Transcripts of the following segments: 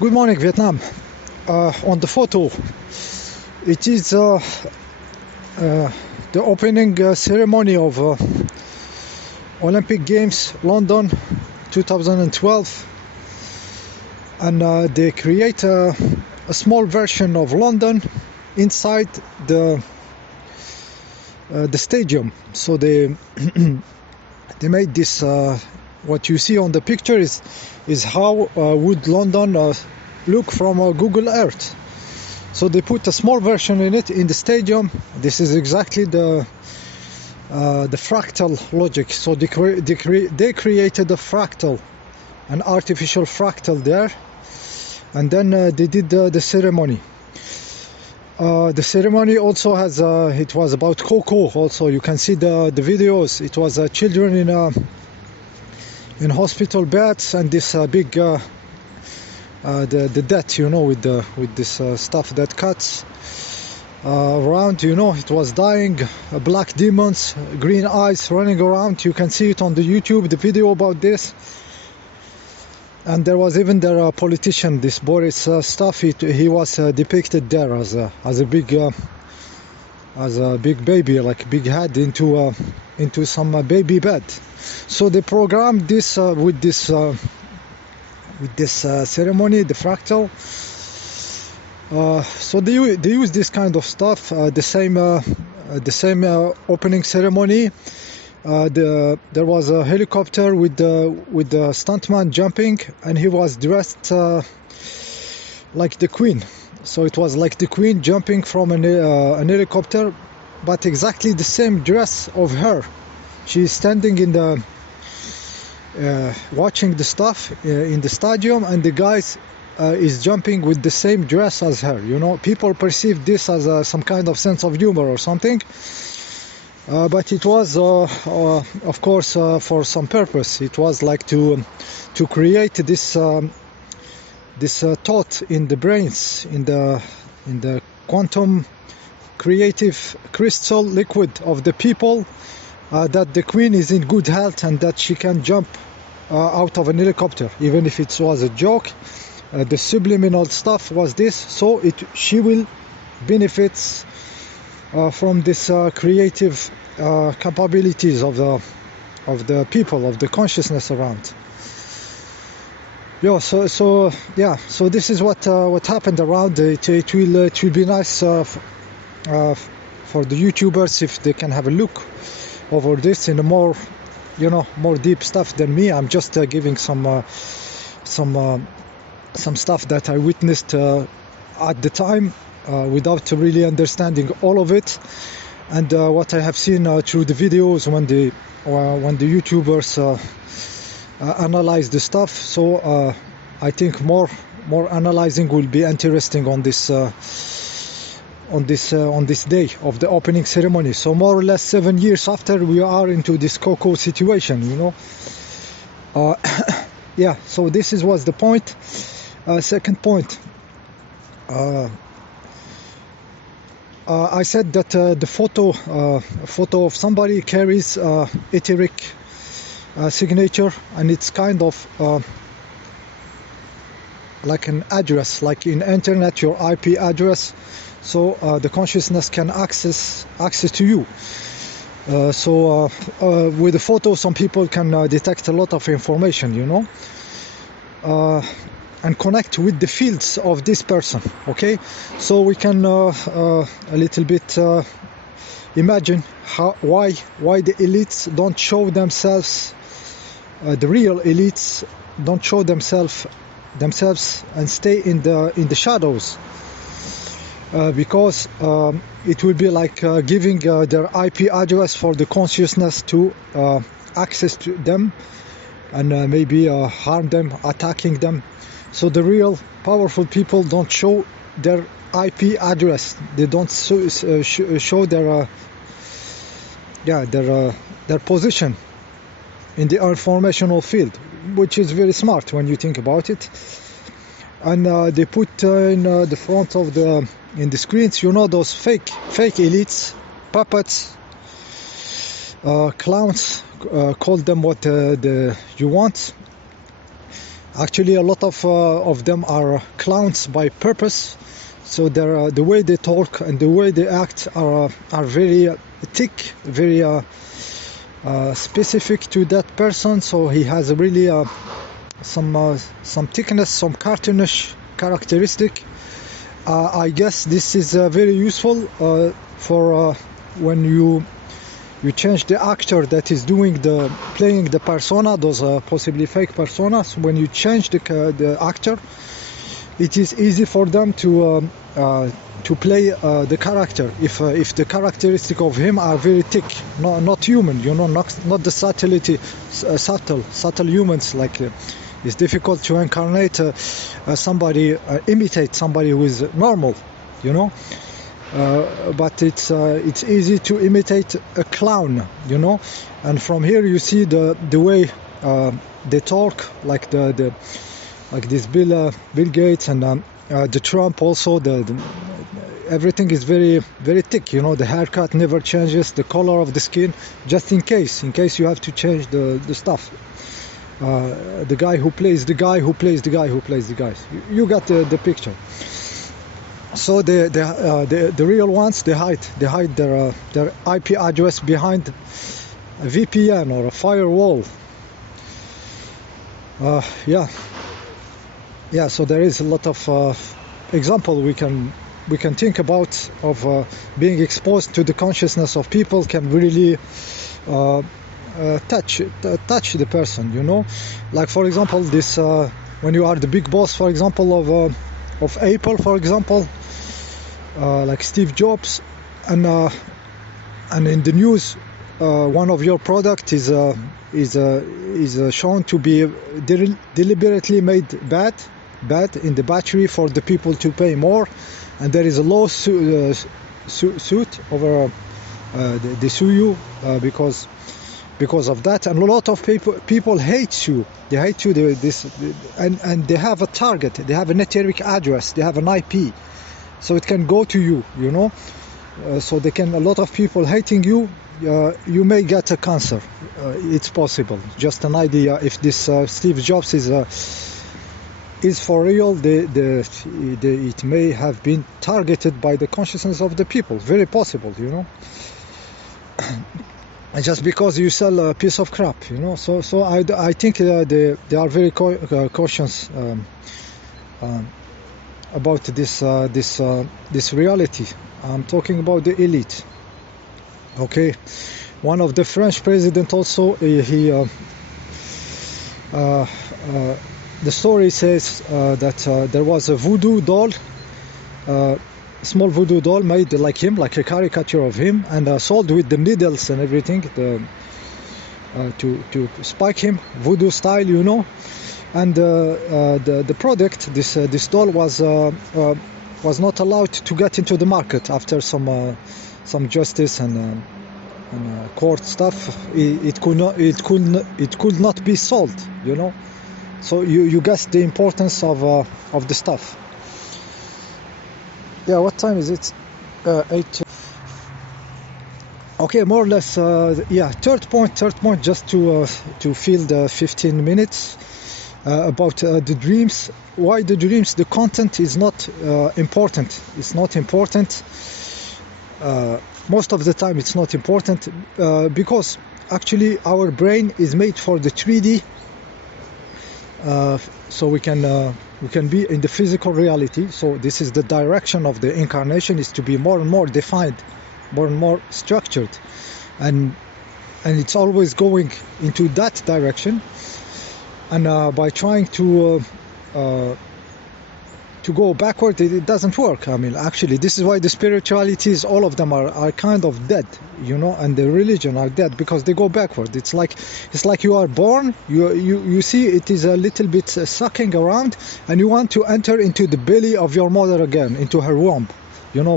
Good morning, Vietnam. On the photo, it is the opening ceremony of Olympic Games London 2012, and they create a small version of London inside the stadium. So they they made this. What you see on the picture is how would London look from Google Earth. So they put a small version in it in the stadium. This is exactly the fractal logic. So they created a fractal, an artificial fractal there, and then they did the ceremony. The ceremony also has it was about cocoa. Also, you can see the videos. It was children in hospital beds, and this big the death, with this stuff that cuts around, it was dying, black demons, green eyes running around. You can see it on the YouTube, the video about this. And there was even their politician, this Boris stuff. He was depicted there as a big baby, like big head into some baby bed. So they programmed this with this ceremony, the fractal. So they use this kind of stuff. The same opening ceremony. There was a helicopter with the stuntman jumping, and he was dressed like the Queen. So it was like the Queen jumping from an helicopter, but exactly the same dress of her. She's standing in the watching the stuff in the stadium, and the guys is jumping with the same dress as her. People perceive this as some kind of sense of humor or something, but it was, of course, for some purpose. It was like to create this thought in the brains, in the quantum creative crystal liquid of the people, that the Queen is in good health and that she can jump out of an helicopter, even if it was a joke. The subliminal stuff was this, so she will benefit from this creative capabilities of the people, of the consciousness around. So this is what happened around. It will be nice for the YouTubers if they can have a look over this in a more deep stuff than me. I'm just giving some stuff that I witnessed at the time without really understanding all of it, and what I have seen through the videos when the YouTubers analyze the stuff. So I think more analyzing will be interesting on this day of the opening ceremony. So more or less 7 years after, we are into this cocoa situation, so this was the point. Second point, I said that the photo of somebody carries etheric signature, and it's kind of like an address, like in internet, your IP address. So the consciousness can access to you. So with the photo, some people can detect a lot of information, and connect with the fields of this person. Okay, so we can a little bit imagine why the elites don't show themselves. The real elites don't show themselves and stay in the shadows. Because it will be like giving their IP address for the consciousness to access to them, and maybe harm them, attacking them. So the real powerful people don't show their IP address. They don't show their position in the informational field, which is very smart when you think about it. And they put in the front of the screens, those fake elites, puppets, clowns, call them what you want. Actually, a lot of them are clowns by purpose. So the way they talk and the way they act are very thick, very specific to that person. So he has really some thickness, some cartoonish characteristic. I guess this is very useful for when you change the actor that is playing the persona, those possibly fake personas. When you change the actor, it is easy for them to play the character if the characteristic of him are very thick, not human, not the subtle humans. Like it's difficult to incarnate somebody, imitate somebody who is normal, but it's easy to imitate a clown, and from here you see the way they talk, like like this Bill Gates and the Trump also. Everything is very very thick. The haircut never changes, the color of the skin, just in case you have to change the stuff. The guy who plays the guy who plays the guy who plays the guys. You got the picture. So the real ones, they hide their IP address behind a VPN or a firewall. Yeah. So there is a lot of example we can think about of being exposed to the consciousness of people can really touch the person. Like for example, this when you are the big boss, for example, of Apple, for example, like Steve Jobs, and in the news, one of your product is shown to be deliberately made bad in the battery for the people to pay more, and there is a lawsuit over they sue you because of that, and a lot of people hate you. They hate you. And they have a target. They have an etheric address. They have an IP, so it can go to you. So they can. A lot of people hating you. You may get a cancer. It's possible. Just an idea. If this Steve Jobs is for real, it may have been targeted by the consciousness of the people. Very possible. Just because you sell a piece of crap, So I think they are very cautious about this reality. I'm talking about the elite. Okay, one of the French president also, the story says that there was a voodoo doll, small voodoo doll made like him, like a caricature of him, and sold with the needles and everything to spike him, voodoo style, and the product, this doll was not allowed to get into the market after some justice and court stuff. It could not be sold, So you guess the importance of the stuff. Yeah, what time is it? 8. Okay, more or less. Third point, just to fill the 15 minutes about the dreams. Why the dreams? The content is not important. It's not important. Most of the time, it's not important because actually our brain is made for the 3D. So we can be in the physical reality. So this is the direction of the incarnation, is to be more and more defined, more and more structured, and it's always going into that direction. And by trying to go backward, it doesn't work. I mean, actually, this is why the spiritualities, all of them are kind of dead, and the religion are dead because they go backward. It's like you are born, you see it is a little bit sucking around, and you want to enter into the belly of your mother again, into her womb,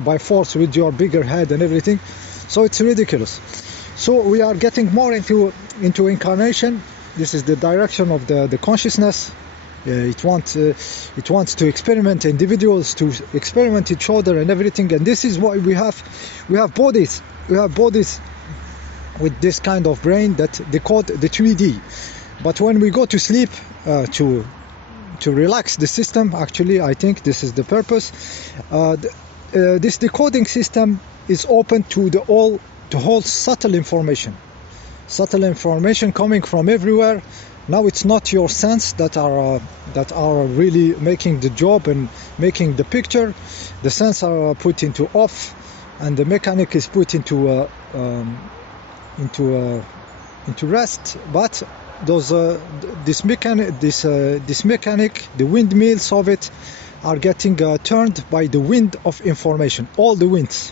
by force with your bigger head and everything. So it's ridiculous. So we are getting more into incarnation. This is the direction of the consciousness. It wants to experiment individuals, to experiment each other and everything. And this is why we have bodies. We have bodies with this kind of brain that they call the 3D. But when we go to sleep, to to relax the system. Actually, I think this is the purpose. This decoding system is open to the whole subtle information coming from everywhere. Now it's not your sense that are really making the job and making the picture. The sense are put into off, and the mechanic is put into rest. But this mechanic, the windmills of it, are getting turned by the wind of information. All the winds,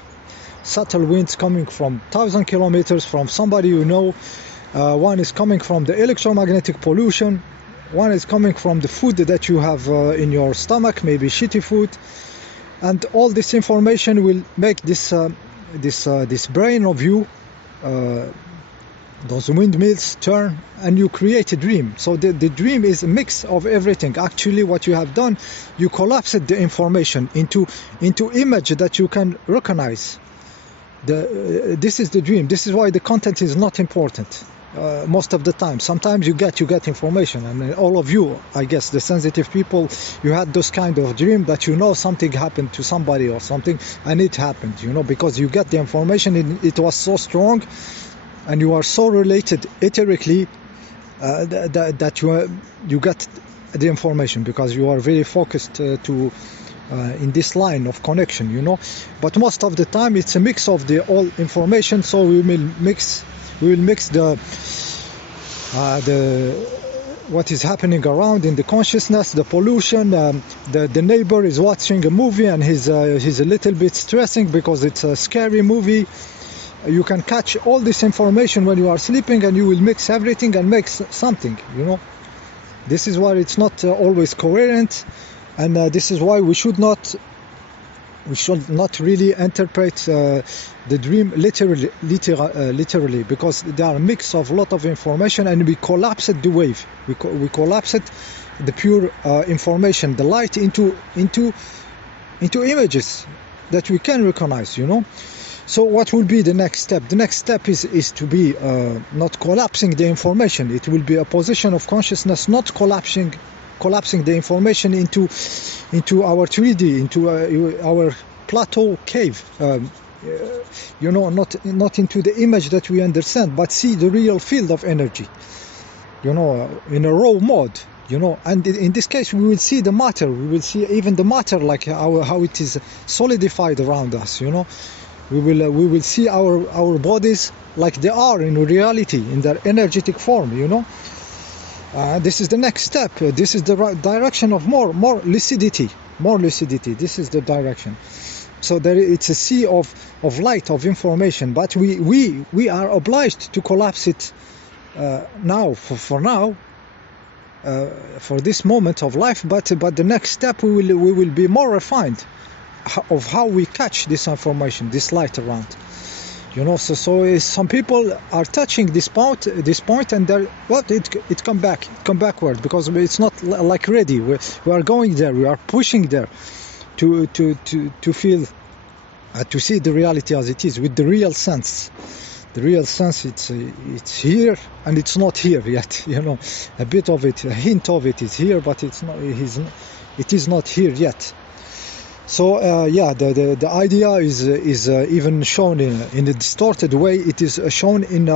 subtle winds coming from 1,000 kilometers from somebody you know. One is coming from the electromagnetic pollution. One is coming from the food that you have in your stomach, maybe shitty food. And all this information will make this brain of you, those windmills, turn, and you create a dream. So the dream is a mix of everything. Actually, what you have done, you collapsed the information into image that you can recognize. This is the dream. This is why the content is not important. Most of the time. Sometimes you get information, and all of you, I guess, the sensitive people, you had those kind of dream that you know something happened to somebody or something, and it happened, because you get the information, it was so strong, and you are so related etherically that you get the information because you are very focused in this line of connection, But most of the time it's a mix of the all information, so we will mix the what is happening around in the consciousness, the pollution. The neighbor is watching a movie and he's a little bit stressing because it's a scary movie. You can catch all this information when you are sleeping, and you will mix everything and make something. This is why it's not always coherent, and this is why we should not really interpret the dream literally, because they are a mix of a lot of information, and we collapsed the wave. We collapsed the pure information, the light into images that we can recognize. So what will be the next step? The next step is to be not collapsing the information. It will be a position of consciousness, not collapsing the information into our 3D, into our plateau cave, not into the image that we understand, but see the real field of energy, in a raw mode, and in this case we will see the matter. We will see even the matter, like how it is solidified around us. We will see our bodies like they are in reality, in their energetic form. This is the next step. This is the right direction of more lucidity. This is the direction. So it's a sea of light, of information, but we are obliged to collapse it now, for now, for this moment of life. But the next step we will be more refined of how we catch this information, this light around. So some people are touching this point, and it come backward, because it's not like ready. We are going there. We are pushing there to feel, to see the reality as it is, with the real sense. The real sense, it's here and it's not here yet. A bit of it, a hint of it is here, but it's not. It is not here yet. So the idea is even shown in a distorted way. It is shown in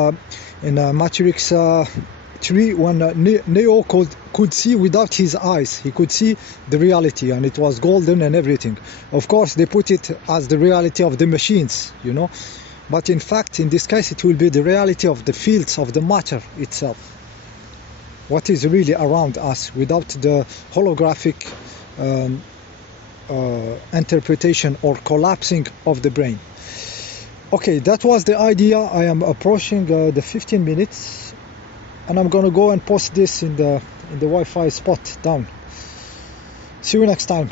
Matrix 3, when Neo could see without his eyes. He could see the reality, and it was golden and everything. Of course, they put it as the reality of the machines, but in fact, in this case, it will be the reality of the fields of the matter itself. What is really around us without the holographic interpretation or collapsing of the brain. Okay, that was the idea. I am approaching the 15 minutes, and I'm gonna go and post this in the Wi-Fi spot down. See you next time.